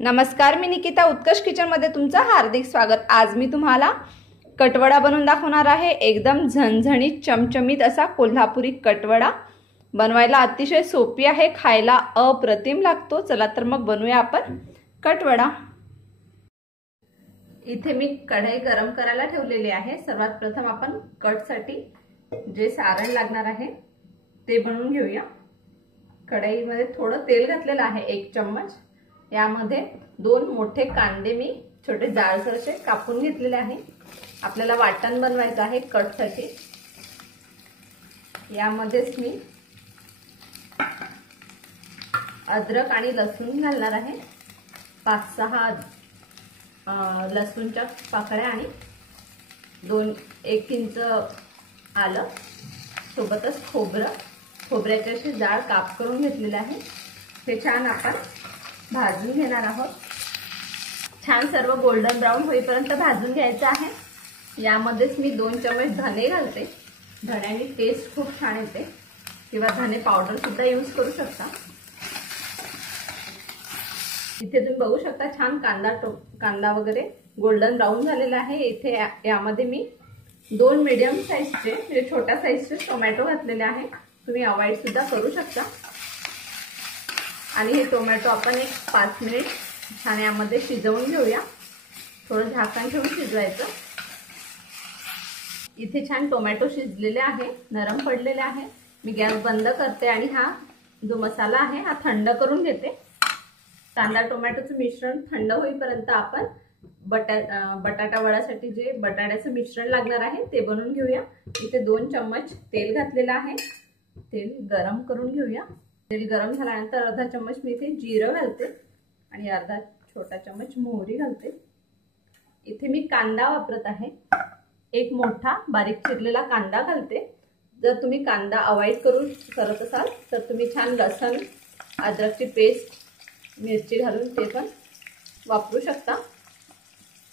नमस्कार, मी निकिता उत्कर्ष किचनमध्ये तुमचं हार्दिक स्वागत। आज मी तुम्हाला कटवडा बनवून दाखवणार आहे। एकदम झणझणीत चमचमीत असा कोल्हापुरी कटवडा बनवायला अतिशय सोपी आहे, खायला अप्रतिम लागतो। चला तर मग बनवूया आपण कटवडा। इथे मी कढई गरम करायला ठेवलेली आहे। सर्वात प्रथम आपण कटसाठी जे सारण लागणार आहे ते बनवून घेऊया। कढईमध्ये थोडं तेल घातलेलं आहे, 1 चम्मच। यामध्ये 2 मोठे कांदे मी छोटे जाडसर असे कापून घेतलेले आहे। आपल्याला वाटण बनवायचं आहे कटसाठी। यामध्येच मी अद्रक आणि लसूण घालणार आहे। 5-6 लसूणच्या पाकळ्या आणि 1 इंच आलं, सोबतच खोबऱ्याचे असे जाड काप करून घेतलेले आहे। हे छान आपण भाजून घेणार आहोत। छान सर्व गोल्डन ब्राउन होईपर्यंत भाजून घ्यायचं आहे। यामध्येच मी 2 चम्मच धने घालते। धण्याने टेस्ट खूप छान येते, किंवा धने पावडर सुद्धा यूज करू शकता। इथे तुम्ही बघू शकता छान कांदा वगैरे गोल्डन ब्राउन झालेला आहे। इथे यामध्ये मी 2 मीडियम साइजचे म्हणजे छोट्या साइजचे टोमॅटो घातलेले आहे। तुम्ही अवॉइड सुद्धा करू शकता। आणि हे टोमॅटो आपण 5 मिनिट छान यामध्ये शिजवून घेऊया। थोडं झाकण ठेवून शिजवायचं। इथे छान टोमॅटो शिजलेले आहे, नरम पडलेले आहे। मी गॅस बंद करते आणि हा जो मसाला आहे हा थंड करून घेते। कांदा टोमॅटोचं मिश्रण थंड होईपर्यंत आपण बटाटा वड्यासाठी जे बटाट्याचं मिश्रण लागणार आहे ते बनवून घेऊया। इथे 2 चम्मच तेल घातलेलं आहे। तेल गरम करून घेऊया। तेल गरम झाल्यानंतर अर्धा चम्मच मी इथे जिरं घालते आणि अर्धा छोटा चम्मच मोहरी घालते। इथे मी कांदा वापरत आहे, 1 मोठा बारीक चिरलेला कांदा घालते। जर तुम्ही कांदा अवॉइड करत असाल तर तुम्ही छान लसूण अद्रकची पेस्ट मिरची घालून ते पण वापरू शकता।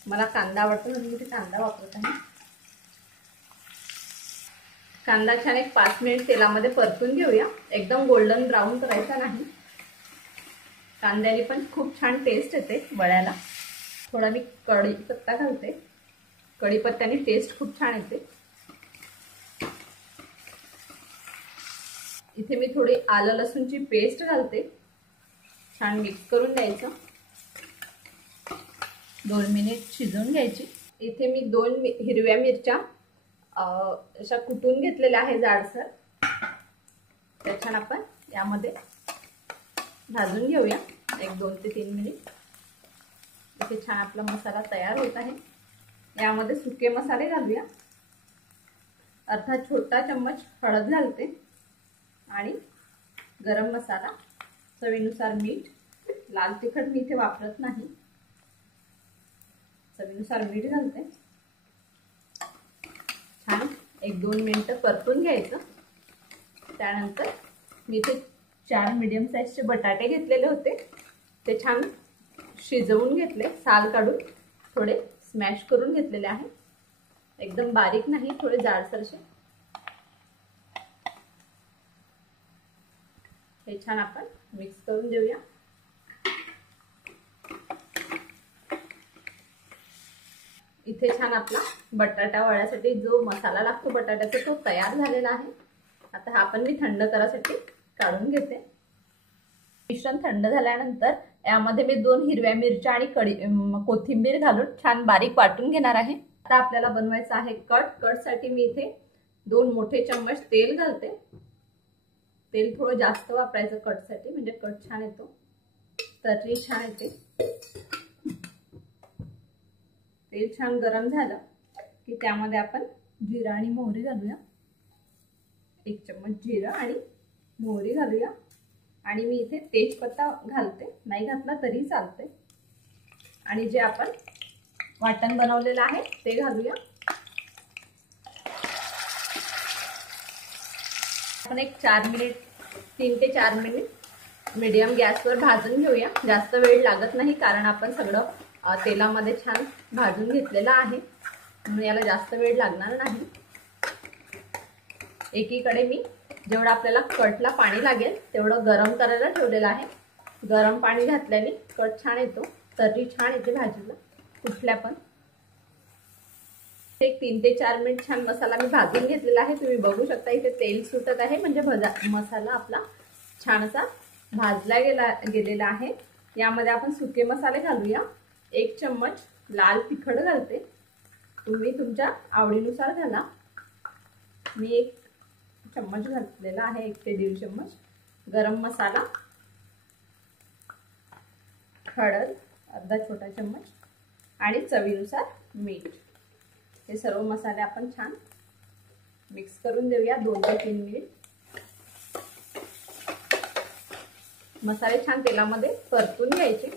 मला कांदा आवडतो म्हणून मी कांदा वापरत आहे। कांदा छान 5 मिनिट तेलामध्ये परतून घेऊया। एकदम गोल्डन ब्राउन करायचा नाही। कांद्याने पण खूप छान टेस्ट येते वड्याला। थोडा मी कढीपत्ता घालते, कढीपत्त्याने टेस्ट खूप छान येते। इथे मी थोडी आलं लसूणची पेस्ट घालते, छान मिक्स करून द्यायचं। 2 मिनिट शिजवून घ्यायची। इथे मी 2 हिरव्या मिरच्या अशा कुटून घेतलेल्या आहे जाडसर। त्याच्यानं आपण यामध्ये भाजून घेऊया 1-2 ते 3 मिनिट। इथे छान आपला मसाला तयार होत आहे। यामध्ये सुके मसाले घालूया। अर्धा छोटा चम्मच हळद घालते आणि गरम मसाला, चवीनुसार मीठ, लाल तिखट मी इथे वापरत नाही, चवीनुसार मीठ घालते। छान 1-2 मिनिटं परतून घ्यायचं। त्यानंतर मी इथे 4 मीडियम साइजचे बटाटे घेतलेले होते, ते छान शिजवून घेतले। साल काढून थोडे स्मॅश करून घेतलेले आहे, एकदम बारीक नाही, थोडे जाडसरसे। हे छान आपण मिक्स करून देऊया। इथे छान आपला बटाटा वड्यासाठी जो मसाला लागतो बटाट्याचा तो तयार झालेला आहे। आता हा आपण मी थंड करायसाठी काढून घेते। मिश्रण थंड झाल्यानंतर यामध्ये मी 2 हिरव्या मिरच्या आणि कोथिंबीर घालून छान बारीक वाटून घेणार आहे। आता आपल्याला बनवायचं आहे कटसाठी मी इथे 2 मोठे चम्मच तेल घालते। तेल थोडं जास्त वापरायचं कटसाठी, म्हणजे कट छान येतो, तर्री छान येते। तेल छान गरम झालं की त्यामध्ये आपण जिरं आणि मोहरी घालूया। 1 चम्मच जिरं आणि मोहरी घालूया। आणि मी इथे तेजपत्ता घालते, नाही घातला तरी चालते। आणि जे आपण वाटण बनवलेलं आहे ते घालूया। आपण 3 ते 4 मिनिट मीडियम गॅसवर भाजून घेऊया। जास्त वेळ लागत नाही, कारण आपण सगळं तेलामध्ये छान भाजून घेतलेलं आहे, म्हणून याला जास्त वेळ लागणार नाही। एकीकडे मी जेवढं आपल्याला कटला पाणी लागेल तेवढं गरम करायला ठेवलेलं आहे। गरम पाणी घातल्याने कट छान येतो, तर्री छान येते भाजीला कुठल्या पण। एक 3 ते 4 मिनिट छान मसाला मी भाजून घेतलेला आहे। तुम्ही बघू शकता इथे तेल सुटत आहे, म्हणजे मसाला आपला छान असा भाजला गेलेला आहे। यामध्ये आपण सुके मसाले घालूया। 1 चम्मच लाल तिखट घालते, तुम्ही तुमच्या आवडीनुसार घाला। मी 1 चम्मच घातलेला आहे, 1 ते 1.5 चम्मच। गरम मसाला, हळद अर्धा छोटा चम्मच आणि चवीनुसार मीठ। हे सर्व मसाले आपण छान मिक्स करून देऊया 2 ते 3 मिनिट। मसाले छान तेलामध्ये परतून घ्यायचे।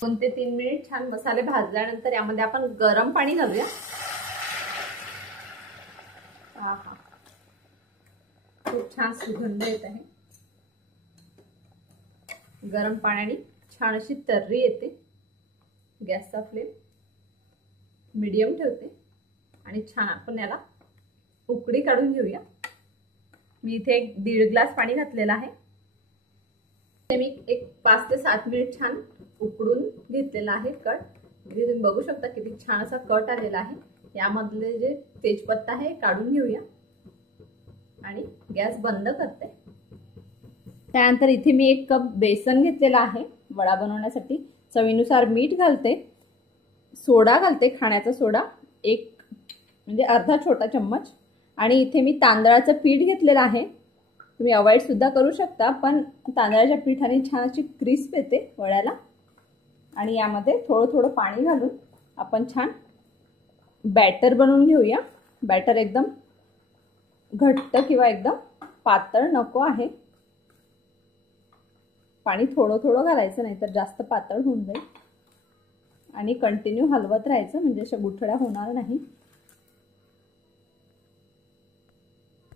2 ते 3 मिनिट छान मसाले भाजल्यानंतर यामध्ये आपण गरम पाणी घालूया। आहा, खूप छान सुगंध येत आहे। गरम पाण्याने छान अशी तर्री येते। गॅसचा फ्लेम मीडियम ठेवते आणि छान आपण याला उकळी काढून घेऊया। मी इथे 1.5 ग्लास पाणी घातलेलं आहे। ते मी 5 ते 7 मिनिट छान उकडून घेतलेला आहे कट। इथे तुम्ही बघू शकता किती छान असा कट आलेला आहे। यामधले जे तेजपत्ता आहे काढून घेऊया आणि गॅस बंद करते। त्यानंतर इथे मी 1 कप बेसन घेतलेला आहे वडा बनवण्यासाठी। चवीनुसार मीठ घालते, सोडा घालते, खाण्याचा सोडा 1 म्हणजे अर्धा छोटा चम्मच। आणि इथे मी तांदळाचं पीठ घेतलेलं आहे। तुम्ही अवॉइड सुद्धा करू शकता, पण तांदळाच्या पिठाने छान अशी क्रिस्प येते वड्याला। आणि यामध्ये थोडं थोडं पाणी घालून आपण छान बॅटर बनवून घेऊया। बॅटर एकदम घट्ट किंवा एकदम पातळ नको आहे। पाणी थोडं थोडं घालायचं, नाही तर जास्त पातळ होऊन जाईल। आणि कंटिन्यू हलवत राहायचं, म्हणजे अशा गुठळ्या होणार नाही।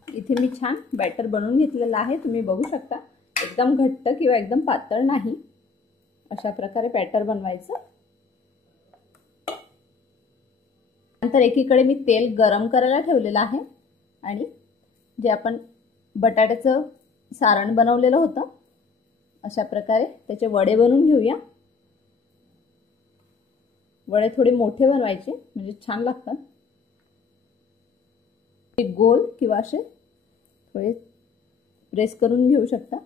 इथे मी छान बॅटर बनवून घेतलेलं आहे, तुम्ही बघू शकता। एकदम घट्ट किंवा एकदम पातळ नाही, अशा प्रकारे बॅटर बनवायचं। नंतर एकीकडे मी तेल गरम करायला ठेवलेलं आहे आणि जे आपण बटाट्याचं सारण बनवलेलं होतं अशा प्रकारे त्याचे वडे बनवून घेऊया। वडे थोडे मोठे बनवायचे म्हणजे छान लागतात। एक गोल किंवा असे थोडे प्रेस करून घेऊ शकता।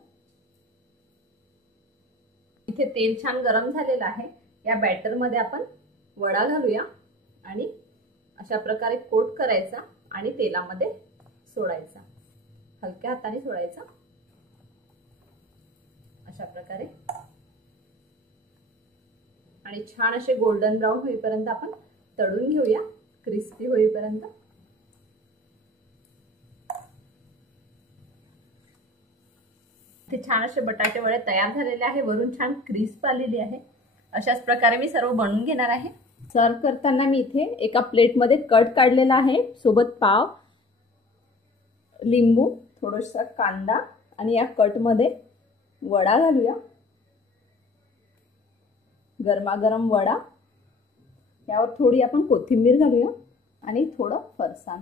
इथे तेल छान गरम झालेलं आहे। या बॅटर मध्ये आपण वडा घालूया आणि अशा प्रकारे कोट करायचा आणि तेलामध्ये सोडायचा, हलक्या हाताने सोडायचा अशा प्रकारे। आणि छान असे गोल्डन ब्राउन होईपर्यंत आपण तळून घेऊया, क्रिस्पी होईपर्यंत। ते छान असे बटाटे वडे तयार झालेले आहे, वरून छान क्रिस्प आलेली आहे। अशाच प्रकारे मी सर्व बनवून घेणार आहे। सर्व करताना मी इथे एका प्लेट मध्ये कट काढलेला आहे, सोबत पाव, लिंबू, थोडासा कांदा आणि या कट मध्ये वडा घालूया। गरमागरम वडा, यावर थोडी आपण कोथिंबीर घालूया आणि थोडं फरसाण।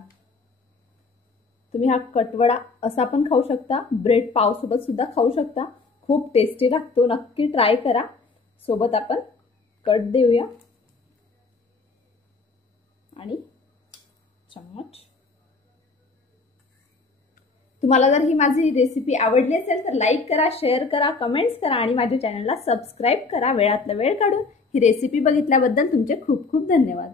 तुम्ही हा कटवडा असा पण खाऊ शकता, ब्रेड पाव सोबत सुद्धा खाऊ शकता, खूप टेस्टी लागतो, नक्की ट्राय करा। सोबत आपण कट देऊया आणि चम्मच। तुम्हाला जर ही माझी रेसिपी आवडली असेल तर लाईक करा, शेअर करा, कमेंट्स करा आणि माझ्या चॅनलला सबस्क्राईब करा। वेळातला वेळ काढून ही रेसिपी बघितल्याबद्दल तुमचे खूप खूप धन्यवाद।